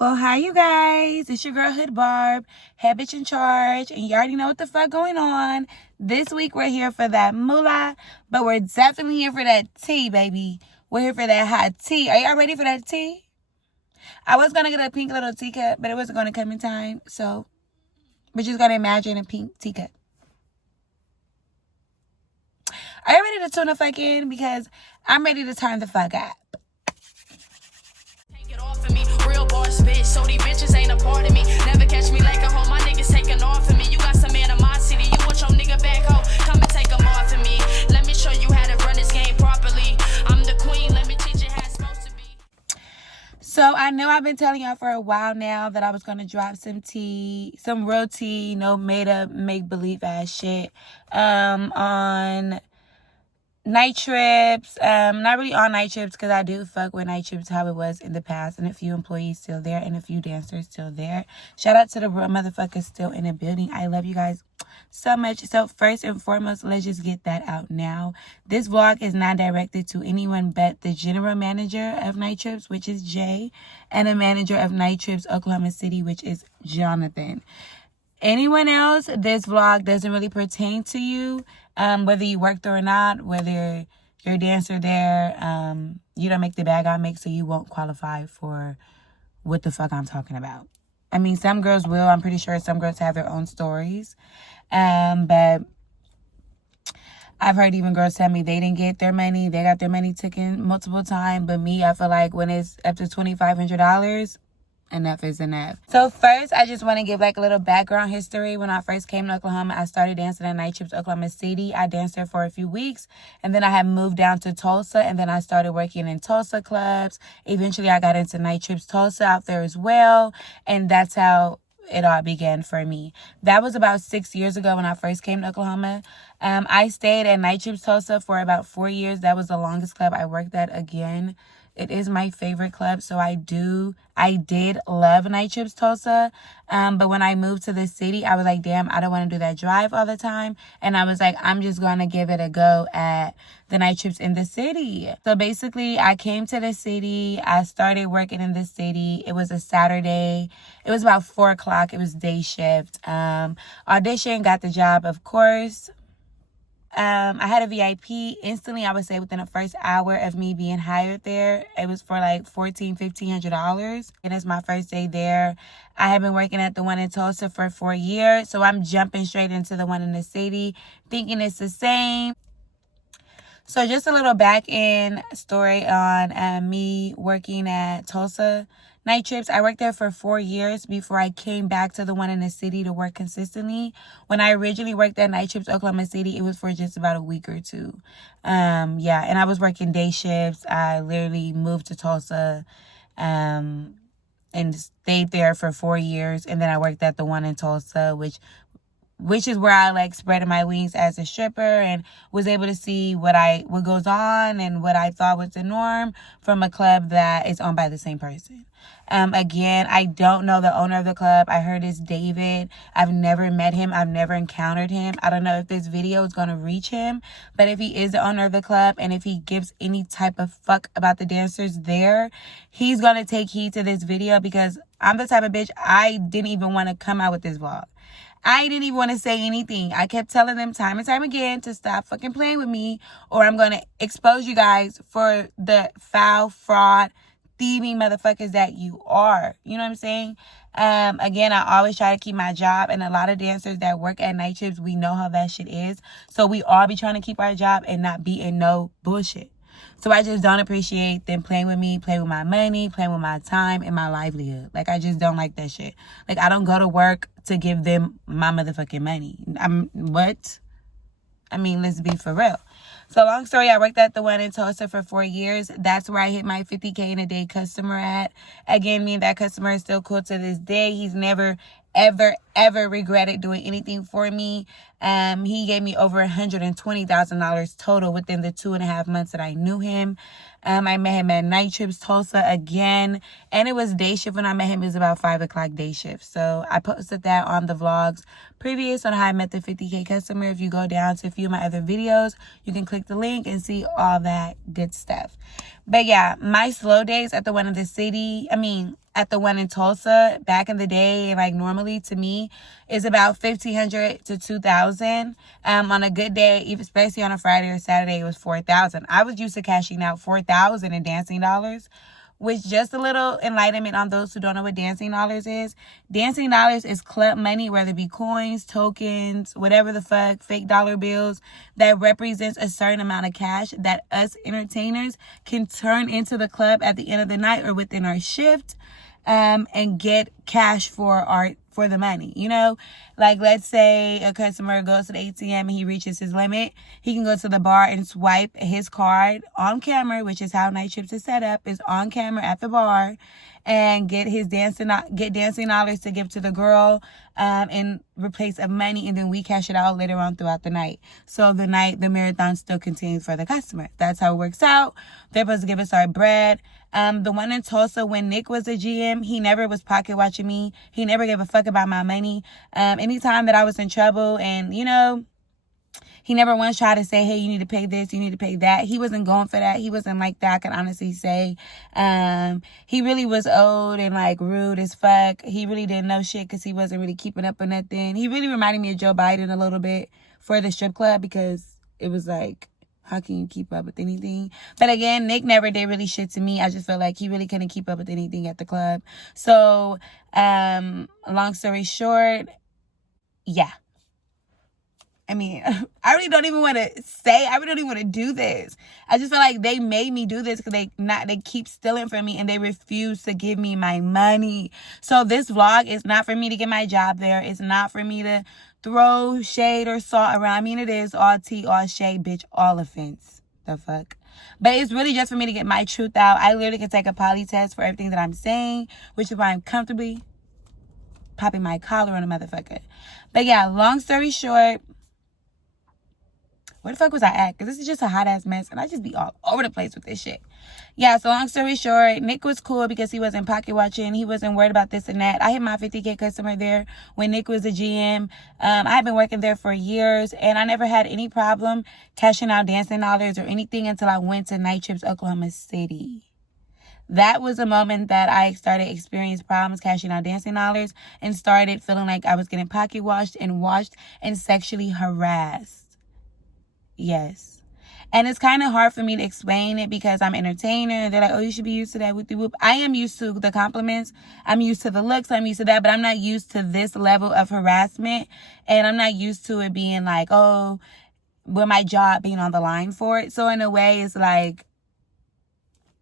Well, hi you guys, it's your girl Hood Barb, head bitch in charge, and you already know what the fuck going on. This week we're here for that moolah, but we're definitely here for that tea, baby. We're here for that hot tea. Are y'all ready for that tea? I was gonna get a pink little teacup, but it wasn't gonna come in time, so we're just gonna imagine a pink teacup. Are you ready to tune the fuck in? Because I'm ready to turn the fuck up. Take it off of me, real boss bitch. So these bitches ain't a part of me. Never catch me like a hoe. My niggas taking off of me. You got some animosity. You want your nigga back hoe? Come and take them off of me. Let me show you how to run this game properly. I'm the queen. Let me teach you how it's supposed to be. So I know I've been telling y'all for a while now that I was going to drop some tea, some real tea, no made up, make believe ass shit, on night trips. Not really on night trips, because I do fuck with night trips how it was in the past, and a few employees still there and a few dancers still there. Shout out to the real motherfuckers still in the building. I love you guys so much. So first and foremost, let's just get that out now. This vlog is not directed to anyone but the general manager of night trips, which is Jay, and the manager of night trips Oklahoma City, which is Jonathan. Anyone else, this vlog doesn't really pertain to you. Whether you work there or not, whether you're a dancer there, you don't make the bag I make, so you won't qualify for what the fuck I'm talking about. I mean, some girls will. I'm pretty sure some girls have their own stories. But I've heard even girls tell me they didn't get their money. They got their money taken multiple times. But me, I feel like when it's up to $2,500, enough is enough. So first, I just want to give like a little background history. When I first came to Oklahoma, I started dancing at Night Trips Oklahoma City. I danced there for a few weeks, and then I had moved down to Tulsa, and then I started working in Tulsa clubs. Eventually, I got into Night Trips Tulsa out there as well, and that's how it all began for me. That was about 6 years ago when I first came to Oklahoma. I stayed at Night Trips Tulsa for about 4 years. That was the longest club I worked at. Again, it is my favorite club, so I did love Night Trips Tulsa. But when I moved to the city, I was like, damn, I don't want to do that drive all the time. And I was like, I'm just going to give it a go at the night trips in the city. So basically, I came to the city. I started working in the city. It was a Saturday. It was about 4 o'clock. It was day shift. Audition, got the job, of course. I had a VIP instantly. I would say within the first hour of me being hired there. It was for like $1,500. And it's my first day there. I have been working at the one in Tulsa for 4 years. So I'm jumping straight into the one in the city, thinking it's the same. So just a little back end story on me working at Tulsa Night Trips. I worked there for 4 years before I came back to the one in the city to work consistently. When I originally worked at Night Trips Oklahoma City, it was for just about a week or two. And I was working day shifts. I literally moved to Tulsa and stayed there for 4 years. And then I worked at the one in Tulsa, which is where I like spread my wings as a stripper and was able to see what goes on and what I thought was the norm from a club that is owned by the same person. Again, I don't know the owner of the club. I heard it's David. I've never met him. I've never encountered him. I don't know if this video is going to reach him, but if he is the owner of the club and if he gives any type of fuck about the dancers there, he's going to take heed to this video, because I'm the type of bitch, I didn't even want to come out with this vlog. I didn't even want to say anything. I kept telling them time and time again to stop fucking playing with me, or I'm going to expose you guys for the foul, fraud, thieving motherfuckers that you are. You know what I'm saying? Again, I always try to keep my job, and a lot of dancers that work at night trips, we know how that shit is. So we all be trying to keep our job and not be in no bullshit. So I just don't appreciate them playing with me, playing with my money, playing with my time and my livelihood. Like, I just don't like that shit. Like, I don't go to work to give them my motherfucking money. What? I mean, let's be for real. So long story, I worked at the one in Tulsa for 4 years. That's where I hit my 50K in a day customer at. Again, me and that customer is still cool to this day. He's never, ever regretted doing anything for me. He gave me over $120,000 total within the 2.5 months that I knew him. I met him at Night Trips Tulsa again, and it was day shift when I met him. It was about 5 o'clock day shift. So I posted that on the vlogs previous on how I met the 50K customer. If you go down to a few of my other videos, you can click the link and see all that good stuff. But yeah, my slow days at the one in the city, at the one in Tulsa back in the day, like normally to me, is about $1,500 to $2,000. On a good day, especially on a Friday or Saturday, it was $4,000. I was used to cashing out $4,000 in dancing dollars. With just a little enlightenment on those who don't know what dancing dollars is. Dancing dollars is club money, whether it be coins, tokens, whatever the fuck, fake dollar bills, that represents a certain amount of cash that us entertainers can turn into the club at the end of the night or within our shift, and get cash for the money. You know, like let's say a customer goes to the ATM and he reaches his limit. He can go to the bar and swipe his card on camera, which is how Night Trips is set up, is on camera at the bar, and get dancing dollars to give to the girl, in replace of money, and then we cash it out later on throughout the night. So the marathon still continues for the customer. That's how it works out. They're supposed to give us our bread. The one in Tulsa, when Nick was a GM, he never was pocket watching me. He never gave a fuck about my money. Anytime that I was in trouble, and he never once tried to say, hey, you need to pay this, you need to pay that. He wasn't going for that. He wasn't like that, I can honestly say. He really was old and like rude as fuck. He really didn't know shit because he wasn't really keeping up with nothing. He really reminded me of Joe Biden a little bit for the strip club, because it was like, how can you keep up with anything? But again, Nick never did really shit to me. I just felt like he really couldn't keep up with anything at the club. So, long story short, yeah. I really don't even want to do this. I just feel like they made me do this because they keep stealing from me and they refuse to give me my money. So this vlog is not for me to get my job there. It's not for me to throw shade or salt around. It is all tea, all shade, bitch, all offense. The fuck? But it's really just for me to get my truth out. I literally can take a poly test for everything that I'm saying, which is why I'm comfortably popping my collar on a motherfucker. But yeah, long story short, where the fuck was I at? Because this is just a hot ass mess and I just be all over the place with this shit. Yeah, so long story short, Nick was cool because he wasn't pocket watching. He wasn't worried about this and that. I hit my 50K customer there when Nick was a GM. I've been working there for years and I never had any problem cashing out dancing dollars or anything until I went to Night Trips, Oklahoma City. That was a moment that I started experiencing problems cashing out dancing dollars and started feeling like I was getting pocket watched and sexually harassed. Yes. And it's kind of hard for me to explain it because I'm an entertainer. They're like, oh, you should be used to that whoop de whoop. I am used to the compliments. I'm used to the looks. I'm used to that. But I'm not used to this level of harassment. And I'm not used to it being like, oh, with my job being on the line for it. So in a way, it's like,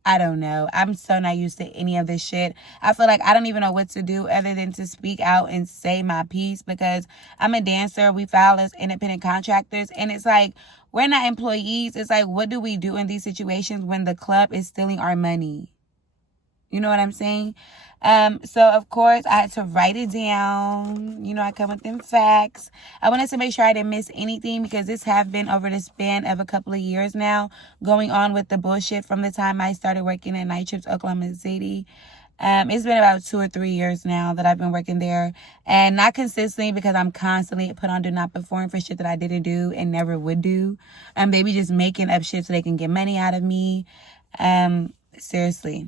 I don't know. I'm so not used to any of this shit. I feel like I don't even know what to do other than to speak out and say my piece because I'm a dancer. We file as independent contractors. And it's like, we're not employees. It's like, what do we do in these situations when the club is stealing our money? You know what I'm saying? So, of course, I had to write it down. I come with them facts. I wanted to make sure I didn't miss anything because this have been over the span of a couple of years now going on with the bullshit from the time I started working at Night Trips, Oklahoma City. It's been about 2 or 3 years now that I've been working there, and not consistently because I'm constantly put on do not perform for shit that I didn't do and never would do. They be just making up shit so they can get money out of me. Seriously.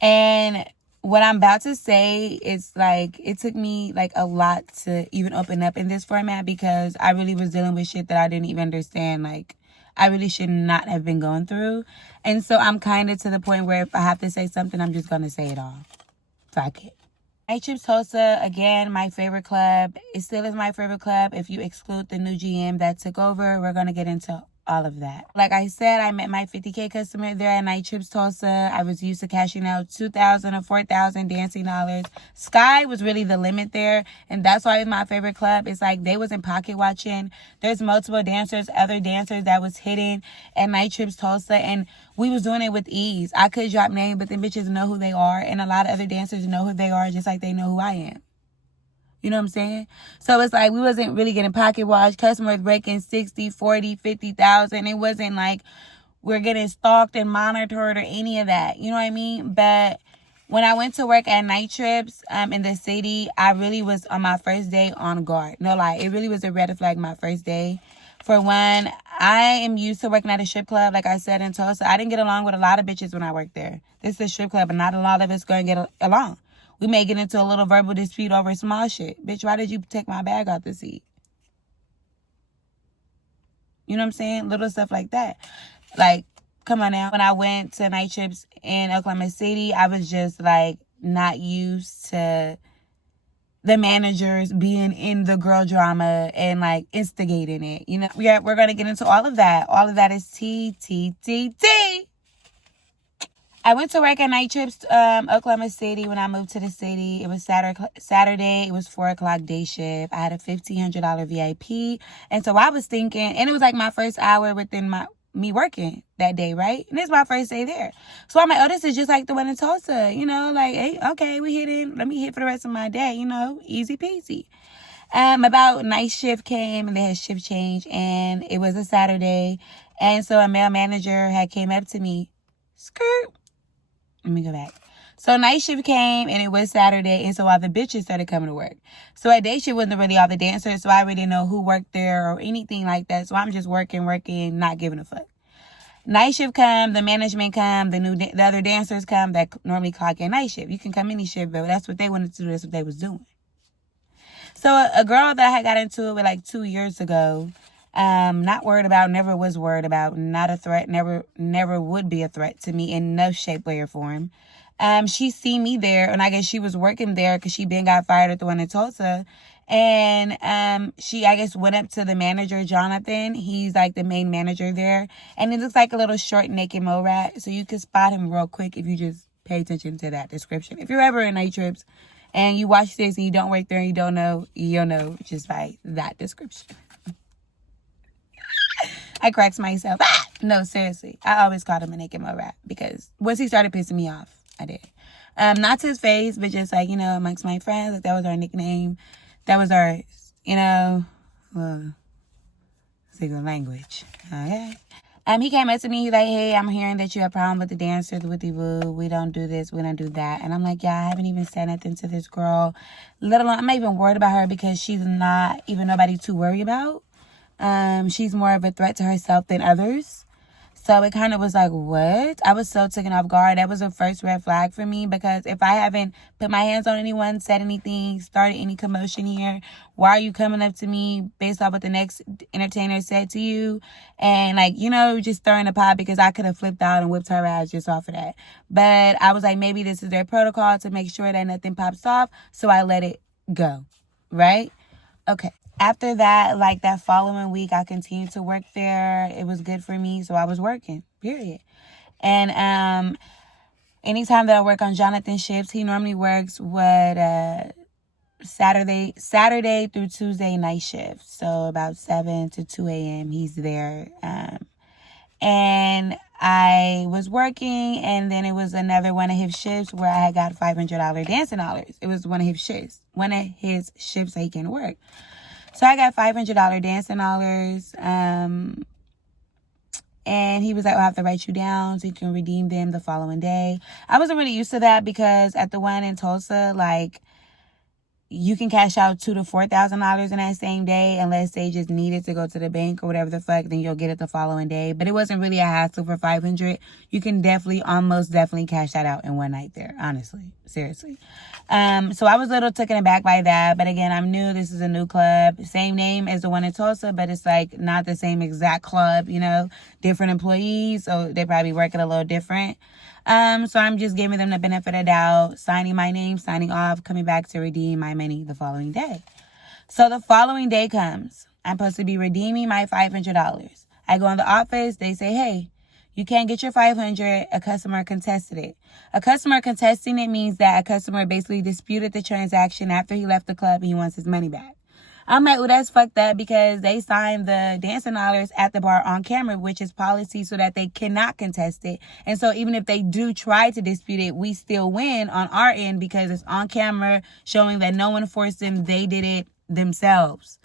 And what I'm about to say is like, it took me like a lot to even open up in this format because I really was dealing with shit that I didn't even understand. Like, I really should not have been going through. And so I'm kind of to the point where if I have to say something, I'm just going to say it all. Fuck it. Night Trips Tulsa, again, my favorite club. It still is my favorite club. If you exclude the new GM that took over, we're going to get into all of that. Like I said, I met my 50K customer there at Night Trips Tulsa. I was used to cashing out $2,000 or $4,000 dancing dollars. Sky was really the limit there, and that's why it's my favorite club. It's like they wasn't pocket watching. There's multiple other dancers that was hidden at Night Trips Tulsa, and we was doing it with ease. I could drop names, but them bitches know who they are, and a lot of other dancers know who they are just like they know who I am. You know what I'm saying? So it's like we wasn't really getting pocket watched. Customers breaking 60, 40, 50,000. It wasn't like we're getting stalked and monitored or any of that. You know what I mean? But when I went to work at Night Trips in the city, I really was on my first day on guard. No lie. It really was a red flag my first day For one, I am used to working at a strip club, like I said, in Tulsa. I didn't get along with a lot of bitches when I worked there. This is a strip club, and not a lot of us going to get along. We may get into a little verbal dispute over small shit. Bitch, why did you take my bag off the seat? You know what I'm saying? Little stuff like that. Like, come on now. When I went to night trips in Oklahoma City, I was just, like, not used to the managers being in the girl drama and, like, instigating it. You know, we're going to get into all of that. All of that is T. I went to work at night trips, Oklahoma City, when I moved to the city. It was Saturday. It was 4 o'clock day shift. I had a $1,500 VIP. And so I was thinking, and it was like my first hour within me working that day, right? And it's my first day there. So I'm like, oh, this is just like the one in Tulsa, you know, like, hey, okay, we hitting, let me hit for the rest of my day, you know, easy peasy. About night shift came and they had shift change, and it was a Saturday. And so a male manager had came up to me, skirt. Let me go back. So night shift came and it was Saturday, and so all the bitches started coming to work. So at day shift wasn't really all the dancers, so I really didn't know who worked there or anything like that. So I'm just working, not giving a fuck. Night shift come, the management come, the other dancers come that normally clock in night shift. You can come any shift, but that's what they wanted to do. That's what they was doing. So a girl that I had got into it with like 2 years ago, not worried about, never was worried about, not a threat, never would be a threat to me in no shape, way, or form. She seen me there, and I guess she was working there because she been got fired at the one in Tulsa. And she, I guess, went up to the manager, Jonathan. He's like the main manager there. And he looks like a little short, naked mo rat. So you can spot him real quick if you just pay attention to that description. If you're ever in night trips and you watch this and you don't work there and you don't know, you'll know just by that description. I cracks myself. No, seriously. I always called him a naked mo rat because once he started pissing me off, I did. Not to his face, but just like, you know, amongst my friends, like that was our nickname. That was our, you know, single language. Okay. He came up to me, he's like, hey, I'm hearing that you have a problem with the dancers, with the woo. We don't do this, we don't do that. And I'm like, yeah, I haven't even said nothing to this girl. Let alone, I'm not even worried about her because she's not even nobody to worry about. She's more of a threat to herself than others. So it kind of was like, what? I was so taken off guard. That was the first red flag for me, because if I haven't put my hands on anyone, said anything, started any commotion here, why are you coming up to me based off what the next entertainer said to you? And like, you know, just stirring the pot, because I could have flipped out and whipped her ass just off of that. But I was like, maybe this is their protocol to make sure that nothing pops off. So I let it go. Right? Okay. After that, like that following week, I continued to work there. It was good for me, so I was working, period. And anytime that I work on Jonathan shifts, he normally works Saturday through Tuesday night shift. So about 7 to 2 a.m. he's there. And I was working, and then it was another one of his shifts where I had got $500 dancing dollars. It was one of his shifts that he can work. So I got $500 dancing dollars, and he was like, I'll have to write you down so you can redeem them the following day. I wasn't really used to that, because at the one in Tulsa, like, you can cash out $2,000 to $4,000 in that same day, unless they just need it to go to the bank or whatever the fuck, then you'll get it the following day. But it wasn't really a hassle for $500. You can almost definitely cash that out in one night there, honestly, seriously. So I was a little taken aback by that, but again, I'm new. This is a new club, same name as the one in Tulsa, but it's like not the same exact club, you know, different employees, so they probably work it a little different. So I'm just giving them the benefit of the doubt, signing my name, signing off, coming back to redeem my money the following day. So the following day comes. I'm supposed to be redeeming my $500. I go in the office. They say, hey, you can't get your $500. A customer contested it. A customer contesting it means that a customer basically disputed the transaction after he left the club and he wants his money back. I'm like, well, that's fucked up, because they signed the dancing dollars at the bar on camera, which is policy, so that they cannot contest it. And so even if they do try to dispute it, we still win on our end, because it's on camera showing that no one forced them. They did it themselves.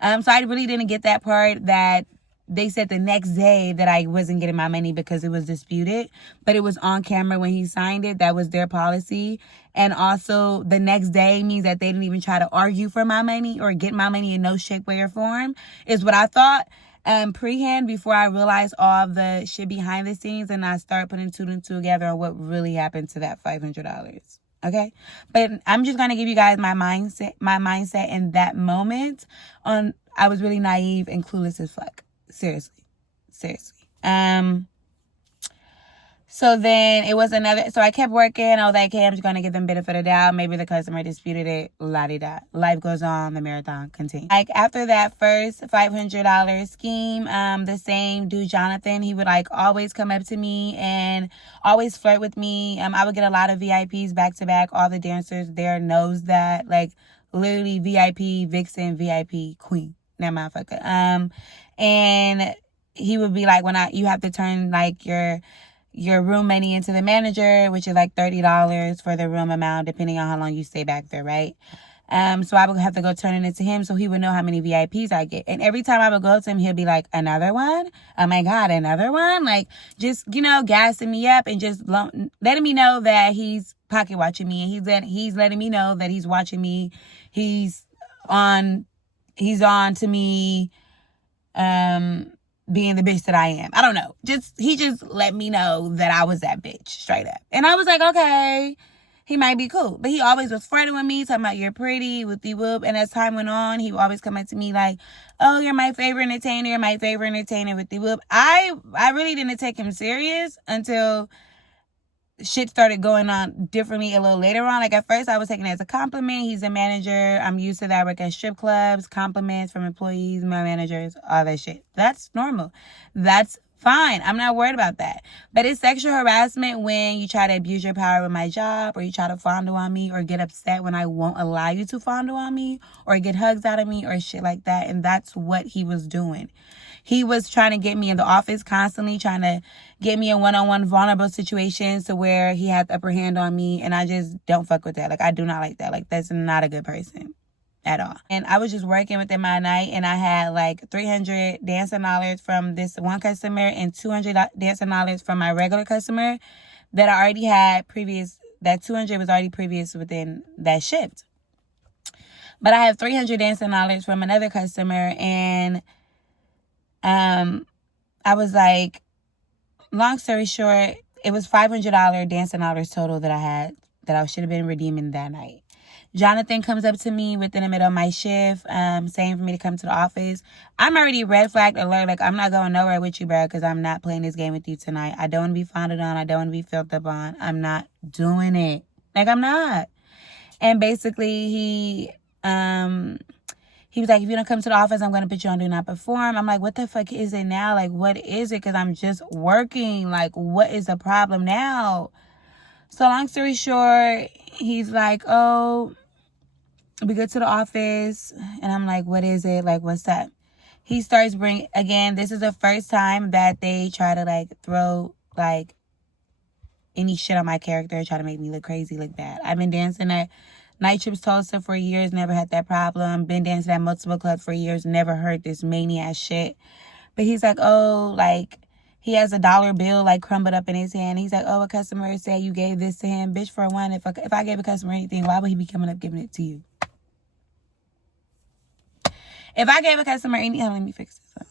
So I really didn't get that part, that they said the next day that I wasn't getting my money because it was disputed, but it was on camera when he signed it. That was their policy. And also the next day means that they didn't even try to argue for my money or get my money in no shape, way, or form, is what I thought. pre-hand before I realized all of the shit behind the scenes, and I start putting two and two together on what really happened to that $500. Okay, but I'm just gonna give you guys my mindset in that moment. I was really naive and clueless as fuck. Seriously. So then it was so I kept working. I was like, okay, I'm just going to give them benefit of the doubt. Maybe the customer disputed it. La-di-da. Life goes on. The marathon continues. Like, after that first $500 scheme, the same dude, Jonathan, he would, like, always come up to me and always flirt with me. I would get a lot of VIPs back to back. All the dancers there knows that. Like, literally VIP, Vixen, VIP, Queen. That motherfucker. And he would be like, you have to turn, like, your room money into the manager, which is like $30 for the room amount, depending on how long you stay back there, right? So I would have to go turn it into him so he would know how many VIPs I get. And every time I would go to him, he'll be like, another one? Oh my God, another one? Like, just, gassing me up and just letting me know that he's pocket watching me. And he's letting me know that he's watching me. He's on to me, being the bitch that I am. I don't know. He just let me know that I was that bitch, straight up. And I was like, okay, he might be cool. But he always was flirting with me, talking about you're pretty, whoopty whoop. And as time went on, he would always come up to me like, oh, you're my favorite entertainer, whoopty whoop. I really didn't take him serious until shit started going on differently a little later on. Like, at first I was taking it as a compliment. He's a manager. I'm used to that. I work at strip clubs, compliments from employees, my managers, all that shit. That's normal. That's fine. I'm not worried about that. But it's sexual harassment when you try to abuse your power with my job, or you try to fondle on me, or get upset when I won't allow you to fondle on me, or get hugs out of me, or shit like that. And that's what he was doing. He was trying to get me in the office, constantly trying to get me in one-on-one vulnerable situations to where he had the upper hand on me. And I just don't fuck with that. Like, I do not like that. Like, that's not a good person at all. And I was just working with him my night, and I had like $300 dancing dollars from this one customer and $200 dancing dollars from my regular customer that I already had previous. That $200 was already previous within that shift. But I have $300 dancing dollars from another customer, and I was like, long story short, it was $500 dancing dollars total that I had that I should have been redeeming that night. Jonathan comes up to me within the middle of my shift, saying for me to come to the office. I'm already red flagged alert. Like, I'm not going nowhere with you, bro, because I'm not playing this game with you tonight. I don't want to be fondled on. I don't want to be filled up on. I'm not doing it. Like, I'm not. And basically, he was like, if you don't come to the office, I'm going to put you on do not perform. I'm like, what the fuck is it now? Like, what is it? Because I'm just working. Like, what is the problem now? So long story short, he's like, oh, we go to the office. And I'm like, what is it? Like, what's up? He starts again, this is the first time that they try to, like, throw, like, any shit on my character, try to make me look crazy, look bad. I've been dancing at Night Trips Tulsa for years, never had that problem. Been dancing at multiple clubs for years, never heard this mania shit. But he's like, oh, like, he has a dollar bill, like, crumbled up in his hand. He's like, oh, a customer said you gave this to him. Bitch, for one, if I gave a customer anything, why would he be coming up giving it to you? If I gave a customer anything, let me fix this up.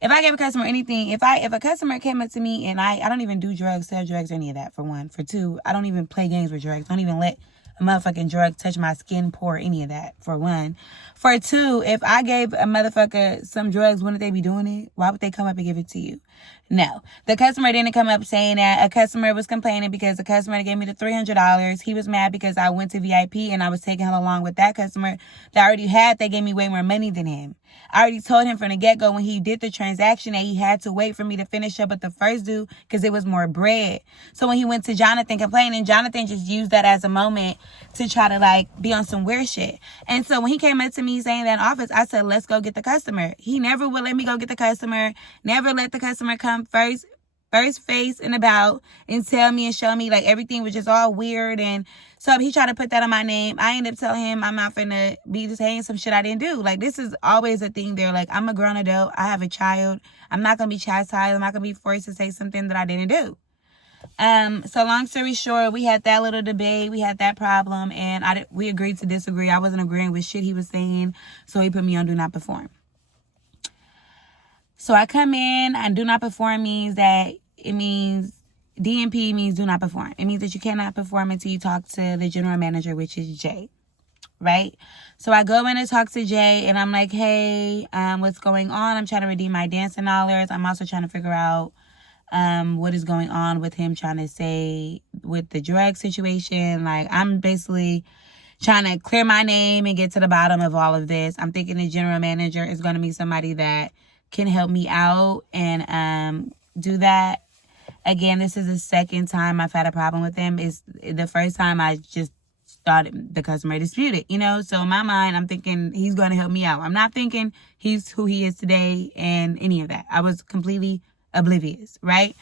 If I gave a customer anything, if a customer came up to me, and I don't even do drugs, sell drugs, or any of that, for one. For two, I don't even play games with drugs. Don't even let a motherfucking drug touch my skin, pore, any of that, for one. For two, if I gave a motherfucker some drugs, wouldn't they be doing it? Why would they come up and give it to you? No. The customer didn't come up saying that. A customer was complaining because the customer gave me the $300. He was mad because I went to VIP and I was taking him along with that customer that I already had. They gave me way more money than him. I already told him from the get-go when he did the transaction that he had to wait for me to finish up with the first dude because it was more bread. So when he went to Jonathan complaining, Jonathan just used that as a moment to try to, like, be on some weird shit. And so when he came up to me saying that in office, I said, let's go get the customer. He never would let me go get the customer, never let the customer come first face and about and tell me and show me. Like, everything was just all weird. And so he tried to put that on my name. I ended up telling him I'm not finna be saying some shit I didn't do. Like, this is always a thing there. Like, I'm a grown adult. I have a child. I'm not gonna be chastised. I'm not gonna be forced to say something that I didn't do. So long story short, we had that little debate. We had that problem, and we agreed to disagree. I wasn't agreeing with shit he was saying, so he put me on do not perform. So I come in, and do not perform means that it means DNP means do not perform. It means that you cannot perform until you talk to the general manager, which is Jay, right? So I go in and talk to Jay, and I'm like, hey, what's going on? I'm trying to redeem my dancing dollars. I'm also trying to figure out what is going on with him trying to say with the drug situation. Like, I'm basically trying to clear my name and get to the bottom of all of this. I'm thinking the general manager is going to be somebody that can help me out and do that. Again, this is the second time I've had a problem with him. It's the first time I just thought the customer disputed, you know? So in my mind, I'm thinking he's going to help me out. I'm not thinking he's who he is today and any of that. I was completely oblivious, right?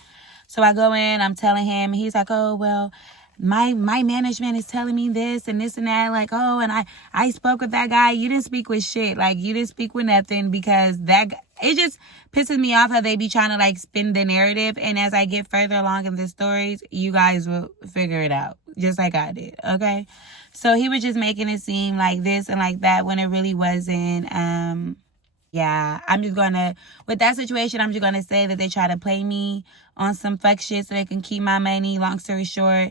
So I go in, I'm telling him, he's like, oh, well, my management is telling me this and this and that. Like, oh, and I spoke with that guy. You didn't speak with shit. Like, you didn't speak with nothing, because it just pisses me off how they be trying to like spin the narrative. And as I get further along in the stories, you guys will figure it out, just like I did. Okay. So he was just making it seem like this and like that when it really wasn't. Yeah, with that situation, I'm just going to say that they try to play me on some fuck shit so they can keep my money. Long story short,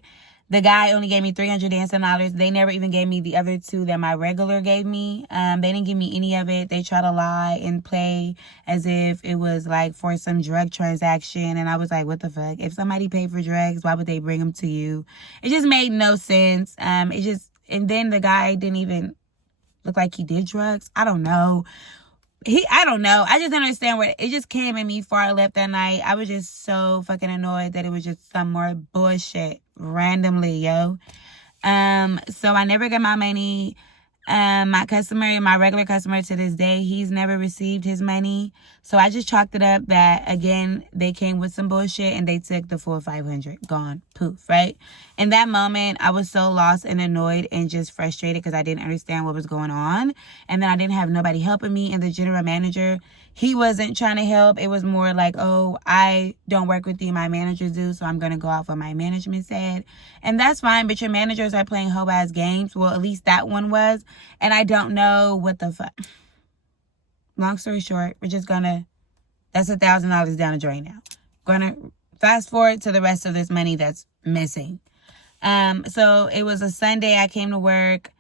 the guy only gave me $300 dancing dollars. They never even gave me the other two that my regular gave me. They didn't give me any of it. They try to lie and play as if it was like for some drug transaction. And I was like, what the fuck? If somebody paid for drugs, why would they bring them to you? It just made no sense. And then the guy didn't even look like he did drugs. I don't know. I don't know. I just don't understand where it just came at me before I left that night. I was just so fucking annoyed that it was just some more bullshit randomly, yo. So I never got my money. My regular customer to this day, he's never received his money. So I just chalked it up that, again, they came with some bullshit and they took the full 500. Gone. Poof, right? In that moment, I was so lost and annoyed and just frustrated because I didn't understand what was going on. And then I didn't have nobody helping me. And the general manager, he wasn't trying to help. It was more like, oh, I don't work with you. My managers do. So I'm going to go off what my management said. And that's fine. But your managers are playing hoe ass games. Well, at least that one was. And I don't know what the fuck. Long story short, that's $1,000 down the drain now. Gonna fast forward to the rest of this money that's missing. So it was a Sunday. I came to work.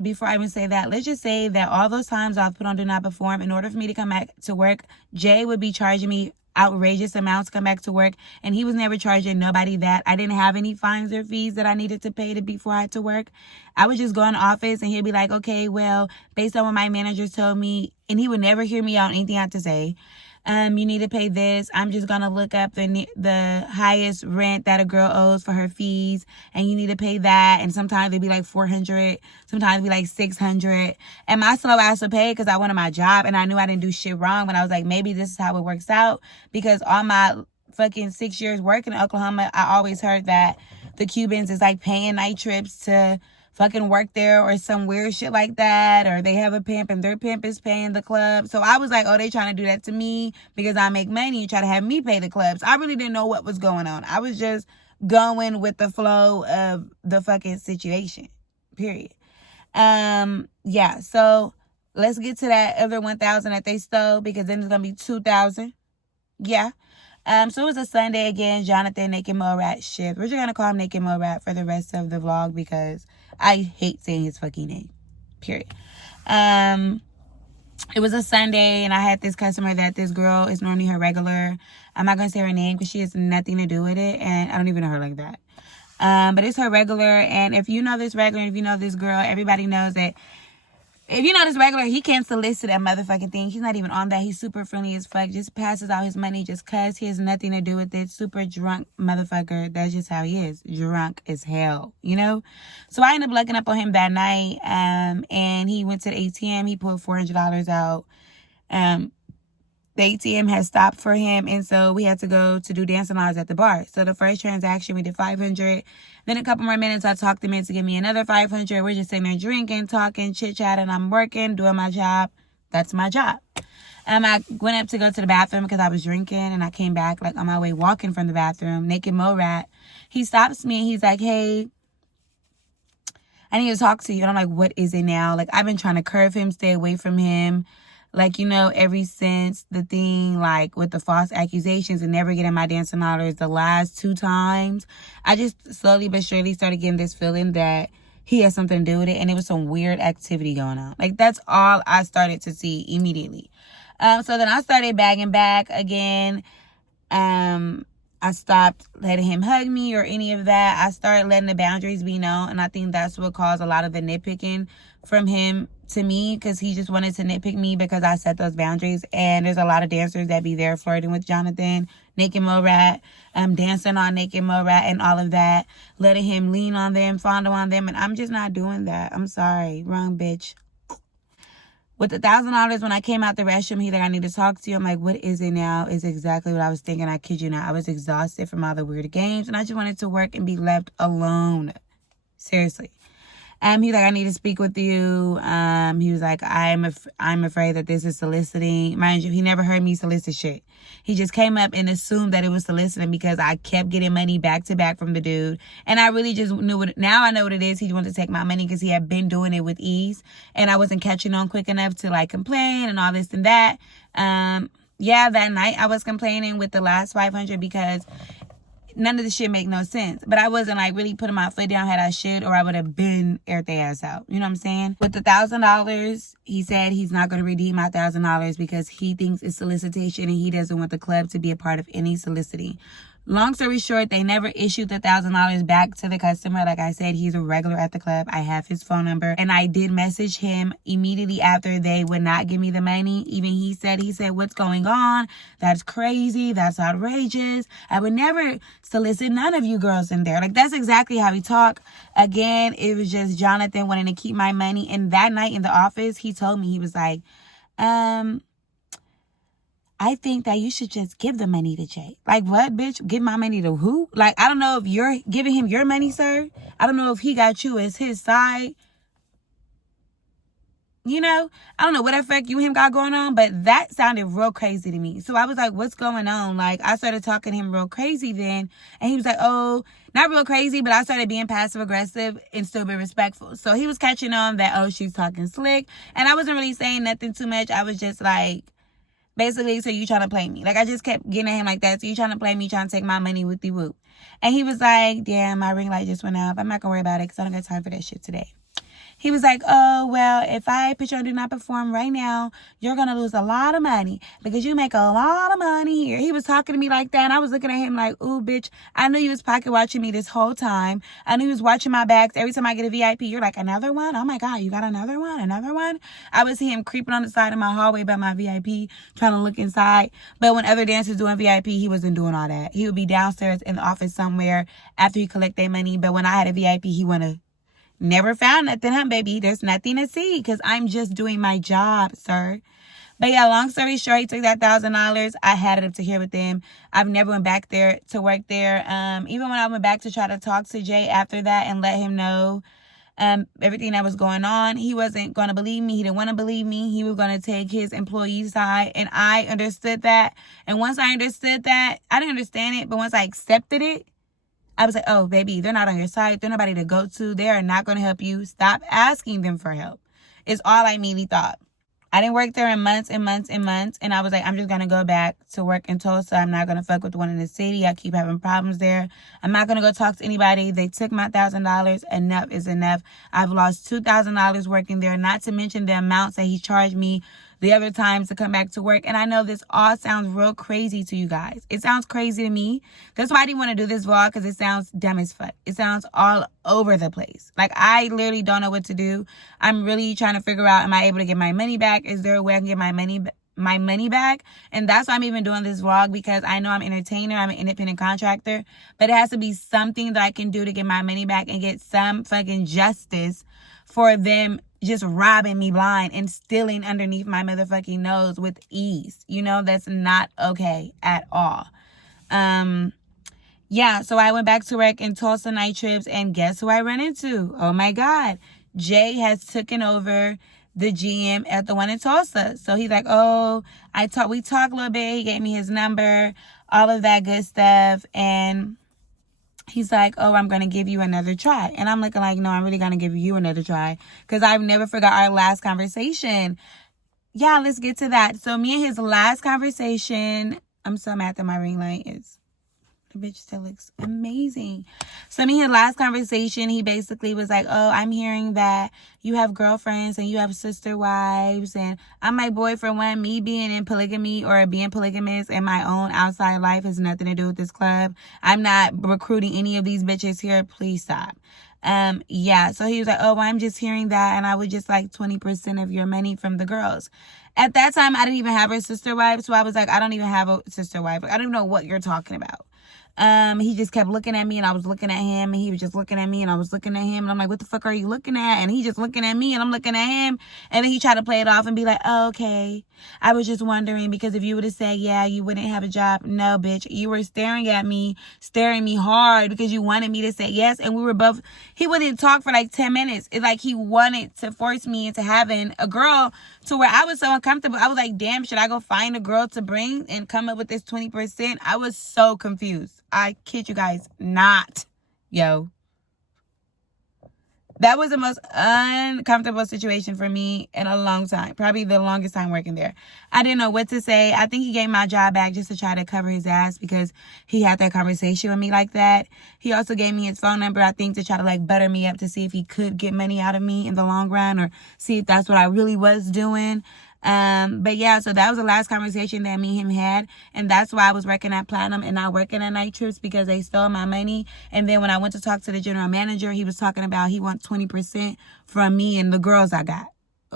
Before I even say that, let's just say that all those times I've put on Do Not Perform, in order for me to come back to work, Jay would be charging me outrageous amounts to come back to work, and he was never charging nobody that. I didn't have any fines or fees that I needed to pay before I had to work. I would just go in the office and he'd be like, okay, well, based on what my managers told me, and he would never hear me out anything I had to say. You need to pay this. I'm just going to look up the highest rent that a girl owes for her fees, and you need to pay that. And sometimes it'd be like $400, sometimes it'd be like $600. And my slow ass would pay because I wanted my job and I knew I didn't do shit wrong. But I was like, maybe this is how it works out, because all my fucking 6 years working in Oklahoma, I always heard that the Cubans is like paying night trips to fucking work there or some weird shit like that, or they have a pimp and their pimp is paying the club. So I was like, oh, they trying to do that to me because I make money and try to have me pay the clubs. I really didn't know what was going on. I was just going with the flow of the fucking situation, period. Yeah, so let's get to that other 1,000 that they stole, because then it's gonna be 2,000. Yeah. So it was a Sunday again, Jonathan Naked Mo Rat shift. We're just gonna call him Naked Mo Rat for the rest of the vlog because I hate saying his fucking name. Period. It was a Sunday and I had this customer that this girl is normally her regular. I'm not gonna say her name because she has nothing to do with it, and I don't even know her like that. But it's her regular, and if you know this regular, and if you know this girl, everybody knows that if you know this regular, he can't solicit that motherfucking thing. He's not even on that. He's super friendly as fuck. Just passes out his money just cuz. He has nothing to do with it. Super drunk motherfucker. That's just how he is. Drunk as hell, you know? So I ended up looking up on him that night. And he went to the ATM. He pulled $400 out. The ATM had stopped for him, and so we had to go to do dancing lives at the bar. So the first transaction, we did $500. Then a couple more minutes, I talked him into give me another $500. We're just sitting there drinking, talking, chit-chatting. I'm working, doing my job. That's my job. I went up to go to the bathroom because I was drinking, and I came back like on my way walking from the bathroom. Naked Mo Rat. He stops me, and he's like, hey, I need to talk to you. And I'm like, what is it now? Like, I've been trying to curve him, stay away from him. Like, ever since the thing, like, with the false accusations and never getting my dancing orders the last 2 times, I just slowly but surely started getting this feeling that he has something to do with it, and it was some weird activity going on. Like, that's all I started to see immediately. So then I started bagging back again. I stopped letting him hug me or any of that. I started letting the boundaries be known, and I think that's what caused a lot of the nitpicking from him to me, because he just wanted to nitpick me because I set those boundaries. And there's a lot of dancers that be there flirting with Jonathan, Naked Mo Rat, dancing on Naked Mo Rat and all of that, letting him lean on them, fondle on them, and I'm just not doing that. I'm sorry. Wrong bitch. With the $1,000, when I came out the restroom, he's like, I need to talk to you. I'm like, what is it now? Is exactly what I was thinking. I kid you not. I was exhausted from all the weird games, and I just wanted to work and be left alone. Seriously. He's like, I need to speak with you. He was like, I'm afraid that this is soliciting. Mind you, he never heard me solicit shit. He just came up and assumed that it was soliciting because I kept getting money back to back from the dude. And I really just knew what, now I know what it is. He wanted to take my money because he had been doing it with ease. And I wasn't catching on quick enough to like complain and all this and that. Yeah, that night I was complaining with the last 500 because none of the shit make no sense. But I wasn't like really putting my foot down had I should, or I would have been aired their ass out. You know what I'm saying? With the $1,000, he said he's not going to redeem my $1,000 because he thinks it's solicitation and he doesn't want the club to be a part of any soliciting. Long story short, they never issued the $1,000 back to the customer. Like I said, he's a regular at the club. I have his phone number. And I did message him immediately after they would not give me the money. Even he said, what's going on? That's crazy. That's outrageous. I would never solicit none of you girls in there. Like, that's exactly how he talked. Again, it was just Jonathan wanting to keep my money. And that night in the office, he told me, he was like, I think that you should just give the money to Jay. Like, what, bitch? Give my money to who? Like, I don't know if you're giving him your money, sir. I don't know if he got you as his side. I don't know what the fuck you and him got going on, but that sounded real crazy to me. So I was like, what's going on? Like, I started talking to him real crazy then. And he was like, oh, not real crazy, but I started being passive aggressive and still be respectful. So he was catching on that, oh, she's talking slick. And I wasn't really saying nothing too much. I was just like, basically, so you trying to play me. Like, I just kept getting at him like that. So you trying to play me, trying to take my money with the whoop. And he was like, damn, my ring light just went off. I'm not going to worry about it because I don't got time for that shit today. He was like, oh, well, if I put you on Do Not Perform right now, you're going to lose a lot of money because you make a lot of money here. He was talking to me like that, and I was looking at him like, ooh, bitch, I knew you was pocket watching me this whole time. I knew you was watching my bags. Every time I get a VIP, you're like, another one? Oh, my God, you got another one? Another one? I would see him creeping on the side of my hallway by my VIP, trying to look inside. But when other dancers doing VIP, he wasn't doing all that. He would be downstairs in the office somewhere after he collect their money. But when I had a VIP, he went to never found nothing, huh, baby? There's nothing to see because I'm just doing my job, sir. But yeah, long story short, he took that $1,000. I had it up to here with them. I've never went back there to work there. Even when I went back to try to talk to Jay after that and let him know everything that was going on, he wasn't going to believe me. He didn't want to believe me. He was going to take his employee side. And I understood that. And once I understood that, I didn't understand it. But once I accepted it, I was like, oh, baby, they're not on your side. They're nobody to go to. They are not going to help you. Stop asking them for help. Is all I immediately thought. I didn't work there in months and months and months. And I was like, I'm just going to go back to work in Tulsa. I'm not going to fuck with the one in the city. I keep having problems there. I'm not going to go talk to anybody. They took my $1,000. Enough is enough. I've lost $2,000 working there, not to mention the amounts that he charged me the other times to come back to work. And I know this all sounds real crazy to you guys. It sounds crazy to me. That's why I didn't want to do this vlog, because it sounds dumb as fuck. It sounds all over the place. Like, I literally don't know what to do. I'm really trying to figure out, am I able to get my money back? Is there a way I can get my money back? And that's why I'm even doing this vlog, because I know I'm an entertainer, I'm an independent contractor, but it has to be something that I can do to get my money back and get some fucking justice for them just robbing me blind and stealing underneath my motherfucking nose with ease. That's not okay at all. Yeah, so I went back to work in Tulsa night trips, and guess who I ran into? Oh my God. Jay has taken over the GM at the one in Tulsa. So he's like, oh, we talked a little bit. He gave me his number, all of that good stuff. And he's like, oh, I'm going to give you another try. And I'm looking like, no, I'm really going to give you another try, because I've never forgot our last conversation. yeah, let's get to that. So me and his last conversation, I'm so mad that my ring light is, the bitch still looks amazing. So me and his last conversation, he basically was like, oh, I'm hearing that you have girlfriends and you have sister wives, and I'm my boyfriend. One, me being in polygamy or being polygamous in my own outside life has nothing to do with this club. I'm not recruiting any of these bitches here. Please stop. Yeah, so he was like, oh, well, I'm just hearing that, and I would just like 20% of your money from the girls. At that time, I didn't even have a sister wife, so I was like, I don't even have a sister wife. I don't even know what you're talking about. He just kept looking at me, and I was looking at him, and he was just looking at me, and I was looking at him, and I'm like, what the fuck are you looking at? And he just looking at me, and I'm looking at him, and then he tried to play it off and be like, oh, okay, I was just wondering, because if you would have said, yeah, you wouldn't have a job. No, bitch, you were staring me hard because you wanted me to say yes, and we were both, he wouldn't talk for like 10 minutes. It's like he wanted to force me into having a girl to where I was so uncomfortable. I was like, damn, should I go find a girl to bring and come up with this 20%? I was so confused. I kid you guys not. Yo. That was the most uncomfortable situation for me in a long time. Probably the longest time working there. I didn't know what to say. I think he gave my job back just to try to cover his ass because he had that conversation with me like that. He also gave me his phone number, I think, to try to like butter me up to see if he could get money out of me in the long run or see if that's what I really was doing. But yeah, so that was the last conversation that me and him had, and that's why I was working at Platinum and not working at Night Trips, because they stole my money. And then when I went to talk to the general manager, he was talking about he wants 20% from me and the girls I got,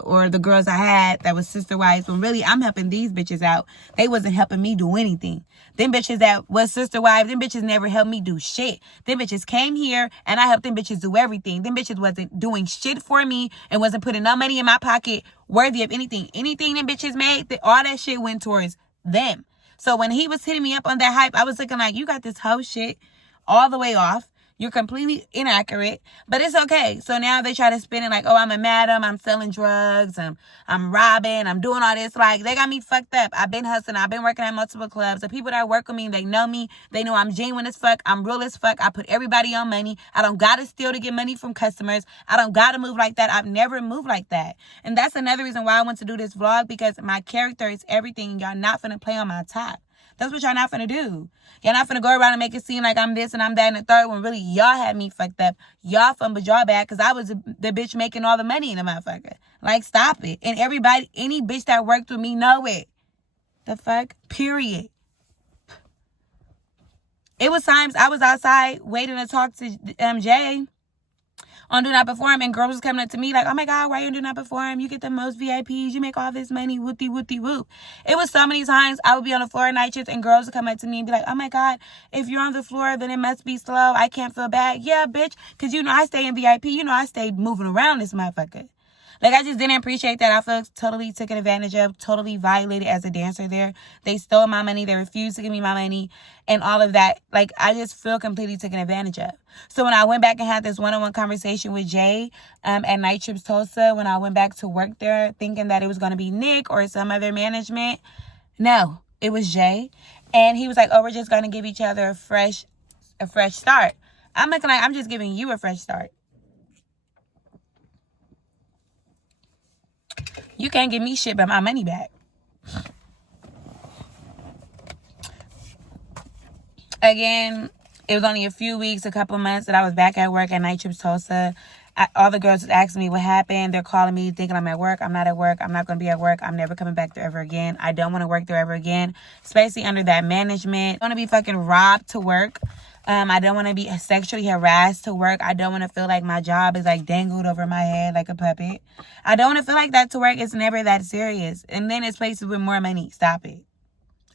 or the girls I had that was sister wives, when really I'm helping these bitches out. They wasn't helping me do anything. Them bitches that was sister wives, them bitches never helped me do shit. Them bitches came here and I helped them bitches do everything. Them bitches wasn't doing shit for me and wasn't putting no money in my pocket worthy of anything. Anything them bitches made, all that shit went towards them. So when he was hitting me up on that hype, I was looking like, you got this whole shit all the way off. You're completely inaccurate, but it's okay. So now they try to spin it like, oh, I'm a madam, I'm selling drugs, I'm robbing, I'm doing all this. Like, they got me fucked up. I've been hustling. I've been working at multiple clubs. The people that work with me, they know me. They know I'm genuine as fuck. I'm real as fuck. I put everybody on money. I don't got to steal to get money from customers. I don't got to move like that. I've never moved like that. And that's another reason why I want to do this vlog, because my character is everything. Y'all not finna play on my top. That's what y'all not finna do. Y'all not finna go around and make it seem like I'm this and I'm that and the third, when really y'all had me fucked up. Y'all fumbled y'all bad because I was the bitch making all the money in the motherfucker. Like, stop it. And everybody, any bitch that worked with me know it. The fuck? Period. It was times I was outside waiting to talk to Jay on Do Not Perform, and girls was coming up to me like, oh my God, why you Do Not Perform? You get the most VIPs, you make all this money, whoopty whoopty whoop. It was so many times I would be on the floor at Night Shifts and girls would come up to me and be like, oh my God, if you're on the floor, then it must be slow. I can't feel bad. Yeah, bitch, because you know I stay in VIP. You know I stay moving around this motherfucker. Like, I just didn't appreciate that. I feel totally taken advantage of, totally violated as a dancer there. They stole my money. They refused to give me my money and all of that. Like, I just feel completely taken advantage of. So when I went back and had this one-on-one conversation with Jay at Night Trips Tulsa, when I went back to work there thinking that it was going to be Nick or some other management, no, it was Jay. And he was like, oh, we're just going to give each other a fresh start. I'm looking like, I'm just giving you a fresh start. You can't give me shit but my money back. Again, it was only a few weeks, a couple months that I was back at work at Night Trips Tulsa. All the girls was asking me what happened. They're calling me thinking I'm at work. I'm not at work. I'm not going to be at work. I'm never coming back there ever again. I don't want to work there ever again, especially under that management. I want to be fucking robbed to work. I don't want to be sexually harassed to work. I don't want to feel like my job is like dangled over my head like a puppet. I don't want to feel like that to work. It's never that serious. And then it's places with more money. Stop it.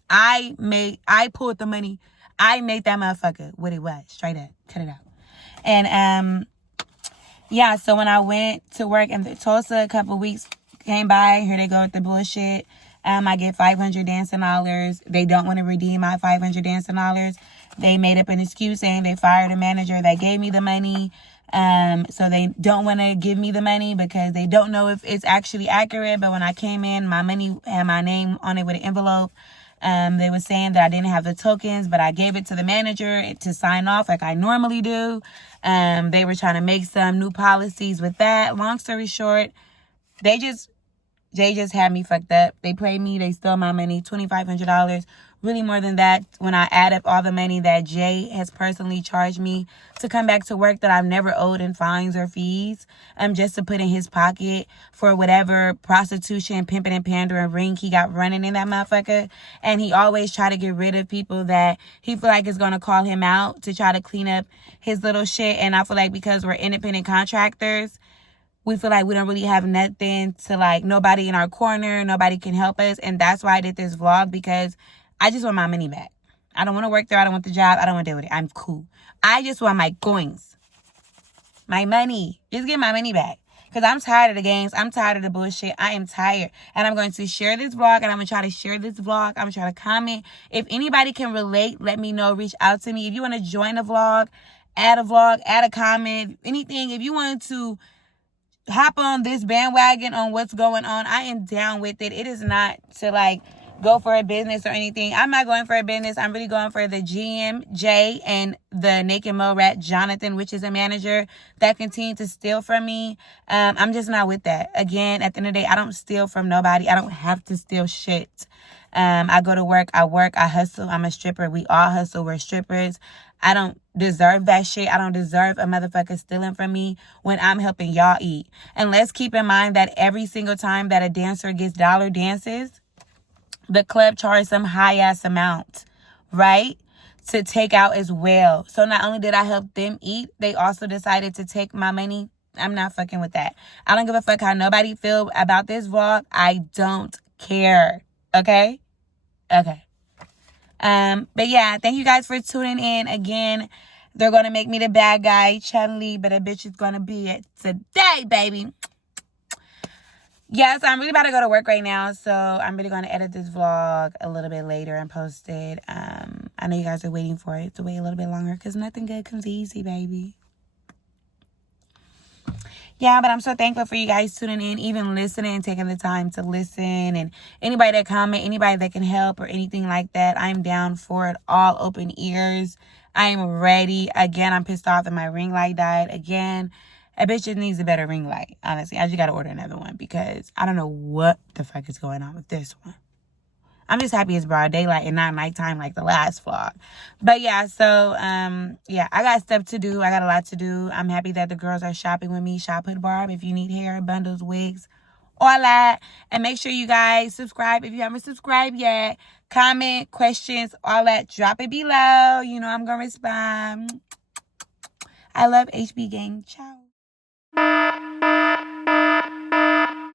I pulled the money. I made that motherfucker what it was. Straight up. Cut it out. And, yeah, so when I went to work in Tulsa, a couple weeks came by. Here they go with the bullshit. I get $500 dancing dollars. They don't want to redeem my $500 dancing dollars. They made up an excuse saying they fired a manager that gave me the money. So they don't want to give me the money because they don't know if it's actually accurate. But when I came in, my money had my name on it with an envelope. They were saying that I didn't have the tokens, but I gave it to the manager to sign off like I normally do. They were trying to make some new policies with that. Long story short, they just Jay just had me fucked up. They played me. They stole my money, $2,500. Really more than that when I add up all the money that Jay has personally charged me to come back to work that I've never owed in fines or fees, just to put in his pocket for whatever prostitution, pimping and pandering ring he got running in that motherfucker. And he always try to get rid of people that he feel like is going to call him out to try to clean up his little shit. And I feel like because we're independent contractors, we feel like we don't really have nothing to, like, nobody in our corner, nobody can help us. And that's why I did this vlog, because I just want my money back. I don't want to work there. I don't want the job. I don't want to deal with it. I'm cool. I just want my coins. My money. Just get my money back. Because I'm tired of the games. I'm tired of the bullshit. I am tired. And I'm going to share this vlog. And I'm going to try to share this vlog. I'm going to try to comment. If anybody can relate, let me know. Reach out to me. If you want to join the vlog, add a comment, anything. If you want to hop on this bandwagon on what's going on, I am down with it. It is not to, like, go for a business or anything. I'm not going for a business. I'm really going for the GM, Jay, and the naked mo rat, Jonathan, which is a manager that continued to steal from me. I'm just not with that. Again, at the end of the day, I don't steal from nobody. I don't have to steal shit. I go to work, I hustle. I'm a stripper. We all hustle. We're strippers. I don't deserve that shit. I don't deserve a motherfucker stealing from me when I'm helping y'all eat. And let's keep in mind that every single time that a dancer gets dollar dances, the club charged some high-ass amount, right, to take out as well. So not only did I help them eat, they also decided to take my money. I'm not fucking with that. I don't give a fuck how nobody feel about this vlog. I don't care. Okay? Okay. But yeah, thank you guys for tuning in. Again, they're going to make me the bad guy, Chun-Li, but a bitch is going to be it today, baby. Yes, I'm really about to go to work right now, so I'm really going to edit this vlog a little bit later and post it. I know you guys are waiting for it to wait a little bit longer because nothing good comes easy, baby. Yeah, but I'm so thankful for you guys tuning in, even listening and taking the time to listen. And anybody that comment, anybody that can help or anything like that, I'm down for it. All open ears. I am ready. Again, I'm pissed off that my ring light died. Again, a bitch just needs a better ring light, honestly. I just got to order another one because I don't know what the fuck is going on with this one. I'm just happy it's broad daylight and not nighttime like the last vlog. But yeah, so, yeah, I got stuff to do. I got a lot to do. I'm happy that the girls are shopping with me. THEREALHOODBARB. If you need hair, bundles, wigs, all that. And make sure you guys subscribe if you haven't subscribed yet. Comment, questions, all that. Drop it below. You know I'm going to respond. I love HB Gang. Ciao.